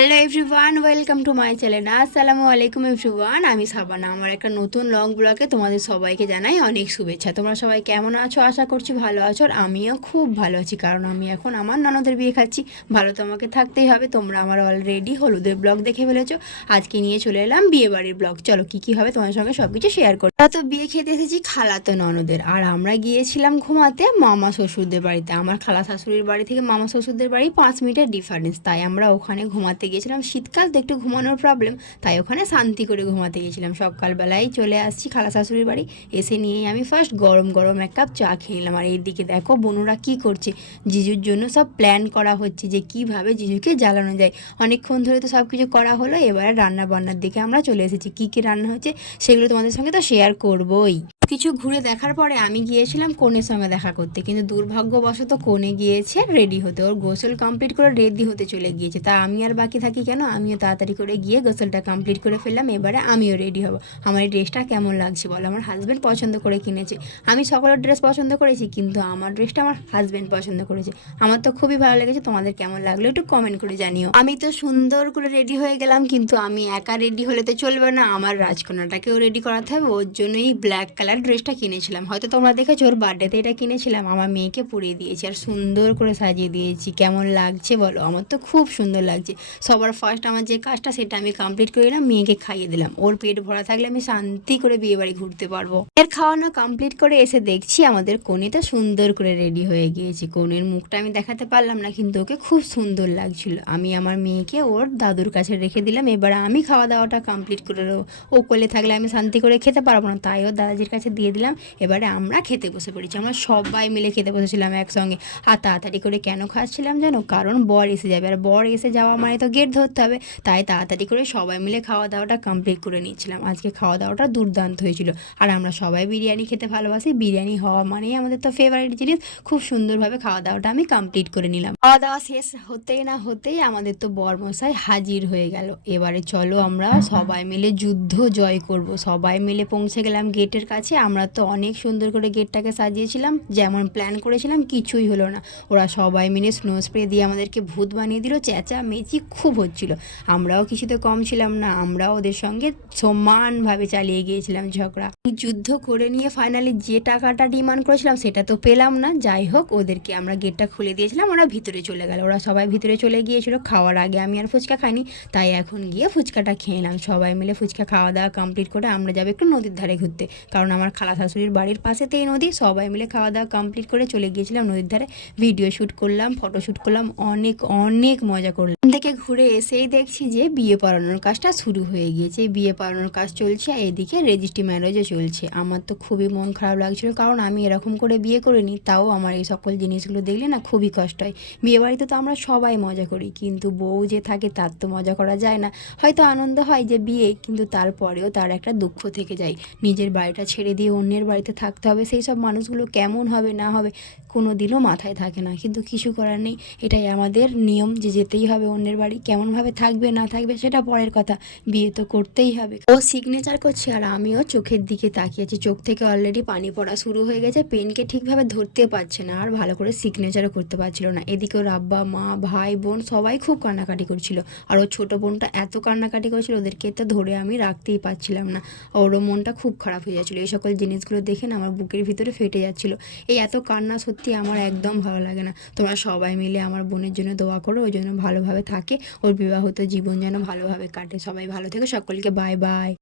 Hello everyone, welcome to my channel. আসসালামু আলাইকুম everyone, আমি সাবানা। আমার একটা নতুন লং ব্লগে তোমাদের সবাইকে জানাই অনেক শুভেচ্ছা। তোমরা সবাই কেমন আছো? আশা করছি ভালো আছো। আর আমিও খুব ভালো আছি, কারণ আমি এখন আমার ননদের বিয়ে খাচ্ছি। ভালো তো আমাকে থাকতেই হবে। তোমরা আমার অলরেডি হলুদের ব্লগ দেখে ফেলেছো। আজকে নিয়ে চলে এলাম বিয়ে বাড়ির ব্লগ। চলো কী কী হবে তোমাদের সঙ্গে সব কিছু শেয়ার করি। আমরা তো বিয়ে খেতে এসেছি খালাতো ননদের, আর আমরা গিয়েছিলাম ঘুমাতে মামা শ্বশুরদের বাড়িতে। আমার খালা শাশুড়ির বাড়ি থেকে মামা শ্বশুরদের বাড়ি 5 মিনিটের ডিফারেন্স, তাই আমরা ওখানে ঘুমাতে গিয়েছিলাম। শীতকাল তো একটু ঘুমানোর প্রবলেম, তাই ওখানে শান্তি করে ঘুমাতে গিয়েছিলাম। সকালবেলায় চলে আসছি খালা শাশুড়ির বাড়ি। এসে নিয়েই আমি ফার্স্ট গরম গরম এক কাপ চা খেয়ে নিলাম। আর এইদিকে দেখো বোনুরা কি করছে, জিজুর জন্য সব প্ল্যান করা হচ্ছে যে কিভাবে জিজুকে জ্বালানো যায়। অনেকক্ষণ ধরে তো সব কিছু করা হলো, এবারে রান্না বান্নার দিকে আমরা চলে এসেছি। কী কী রান্না হচ্ছে সেগুলো তোমাদের সঙ্গে তো শেয়ার করবোই। কিছু ঘুরে দেখার পরে আমি গিয়েছিলাম কনের সঙ্গে দেখা করতে, কিন্তু দুর্ভাগ্যবশত কনে গিয়েছে রেডি হতে। ওর গোসল কমপ্লিট করে রেডি হতে চলে গিয়েছে। তা আমি আর বাকি থাকি কেন, আমিও তাড়াতাড়ি করে গিয়ে গোসলটা কমপ্লিট করে ফেললাম। এবারে আমিও রেডি হব। আমার এই ড্রেসটা কেমন লাগছে বলো? আমার হাজব্যান্ড পছন্দ করে কিনেছে। আমি সকলের ড্রেস পছন্দ করেছি, কিন্তু আমার ড্রেসটা আমার হাজব্যান্ড পছন্দ করেছে। আমার তো খুবই ভালো লেগেছে। তোমাদের কেমন লাগলো একটু কমেন্ট করে জানিও। আমি তো সুন্দর করে রেডি হয়ে গেলাম, কিন্তু আমি একা রেডি হলে তো চলবে না, আমার রাজকন্যাটাকেও রেডি করাতে হবে। ওর জন্যই ব্ল্যাক কালার ড্রেসটা কিনেছিলাম। হয়তো তোমরা দেখেছো ওর বার্থডেতে এটা কিনেছিলাম। আমার মেয়েকে পরিয়ে দিয়েছি আর সুন্দর করে সাজিয়ে দিয়েছি। কেমন লাগছে বলো? আমার তো খুব সুন্দর লাগছে। সবার ফার্স্ট আমার যে কাজটা সেটা আমি কমপ্লিট করে দিলাম, মেয়েকে খাইয়ে দিলাম। ওর পেট ভরা থাকলে আমি শান্তি করে বিয়ে বাড়ি ঘুরতে পারবো। এর খাওয়ানো কমপ্লিট করে এসে দেখছি আমাদের কনেটা সুন্দর করে রেডি হয়ে গিয়েছে। কনের মুখটা আমি দেখাতে পারলাম না, কিন্তু ওকে খুব সুন্দর লাগছিল। আমি আমার মেয়েকে ওর দাদুর কাছে রেখে দিলাম। এবার আমি খাওয়া দাওয়াটা কমপ্লিট করে দেবো। ও কোলে থাকলে আমি শান্তি করে খেতে পারবো না, তাই ও দাদাজির কাছে দিয়ে দিলাম। এবারে আমরা খেতে বসে পড়েছি। আমরা সবাই মিলে খেতে বসেছিলাম একসঙ্গে। আর তাড়াতাড়ি করে কেন খাচ্ছিলাম জানো? কারণ বর এসে যাবে, আর বর এসে যাওয়া মানে তো গেট ধরতে হবে। তাই তাড়াতাড়ি করে সবাই মিলে খাওয়া দাওয়াটা কমপ্লিট করে নিচ্ছিলাম। আজকে খাওয়া দাওয়াটা দুর্দান্ত হয়েছিল। আর আমরা সবাই বিরিয়ানি খেতে ভালোবাসি। বিরিয়ানি হওয়া মানেই আমাদের তো ফেভারিট জিনিস। খুব সুন্দরভাবে খাওয়া দাওয়াটা আমি কমপ্লিট করে নিলাম। খাওয়া দাওয়া শেষ হতেই না হতেই আমাদের তো বরমশাই হাজির হয়ে গেল। এবারে চলো আমরা সবাই মিলে যুদ্ধ জয় করব। সবাই মিলে পৌঁছে গেলাম গেটের কাছে। আমরা তো অনেক সুন্দর করে গেটটাকে সাজিয়েছিলাম, যেমন প্ল্যান করেছিলাম কিছুই হলো না। ওরা সবাই মিলে স্নো স্প্রে দিয়ে আমাদেরকে ভূত বানিয়ে দিল। চেঁচামেচি খুব হচ্ছিল। আমরাও কিছুতে কম ছিলাম না, আমরাও ওদের সঙ্গে সমানভাবে চালিয়ে গিয়েছিলাম ঝগড়া। যুদ্ধ করে নিয়ে ফাইনালি যে টাকাটা ডিমান্ড করেছিলাম সেটা তো পেলাম না। যাই হোক, ওদেরকে আমরা গেটটা খুলে দিয়েছিলাম, ওরা ভিতরে চলে গেল। ওরা সবাই ভিতরে চলে গিয়েছিল। খাওয়ার আগে আমি আর ফুচকা খাইনি, তাই এখন গিয়ে ফুচকাটা খেয়ে নিলাম। সবাই মিলে ফুচকা খাওয়া দাওয়া কমপ্লিট করে আমরা যাবো একটু নদীর ধারে ঘুরতে, কারণ আমার খালা শাশুড়ির বাড়ির পাশেতেই নদী। সবাই মিলে খাওয়া দাওয়া কমপ্লিট করে চলে গিয়েছিলাম নদীর ধারে। ভিডিও শ্যুট করলাম, ফটো শ্যুট করলাম, অনেক অনেক মজা করলাম। থেকে ঘুরে এসেই দেখছি যে বিয়ে পড়ানোর কাজটা শুরু হয়ে গিয়েছে। বিয়ে পড়ানোর কাজ চলছে, এদিকে রেজিস্ট্রি ম্যারেজও চলছে। আমার তো খুবই মন খারাপ লাগছিল, কারণ আমি এরকম করে বিয়ে করিনি। তাও আমার এই সকল জিনিসগুলো দেখলে না খুবই কষ্ট হয়। বিয়ে বাড়িতে তো আমরা সবাই মজা করি, কিন্তু বউ যে থাকে তার তো মজা করা যায় না। হয়তো আনন্দ হয় যে বিয়ে, কিন্তু তারপরেও তার একটা দুঃখ থেকে যায়। নিজের বাড়িটা ছেড়ে দিয়ে অন্যের বাড়িতে থাকতে হবে, সেই সব মানুষগুলো কেমন হবে না হবে কোনো দিনও মাথায় থাকে না। কিন্তু কিছু করার নেই, এটাই আমাদের নিয়ম যে যেতেই হবে অন্যের বাড়ি। কেমনভাবে থাকবে না থাকবে সেটা পরের কথা, বিয়ে তো করতেই হবে। ও সিগনেচার করছে আর আমিও চোখের দিকে তাকিয়েছি। চোখ থেকে অলরেডি পানি পড়া শুরু হয়ে গেছে। পেনকে ঠিকভাবে ধরতে পারছে না, আর ভালো করে সিগনেচারও করতে পারছিল না। এদিকে ওর আব্বা মা ভাই বোন সবাই খুব কান্নাকাটি করছিল। আর ওর ছোটো বোনটা এত কান্নাকাটি করছিল, ওদেরকে তো ধরে আমি রাখতেই পারছিলাম না। ওরও মনটা খুব খারাপ হয়ে যাচ্ছিলো। এই সকল জিনিসগুলো দেখে না আমার বুকের ভিতরে ফেটে যাচ্ছিলো। এই এত কান্না সত্যি আমার একদম ভালো লাগে না। তোমরা সবাই মিলে আমার বোনের জন্য দোয়া করো, ওই জন্য ভালোভাবে থাকে, ওর বিবাহিত জীবন যেন ভালোভাবে কাটে। সবাই ভালো থেকো, সকলকে বাই বাই।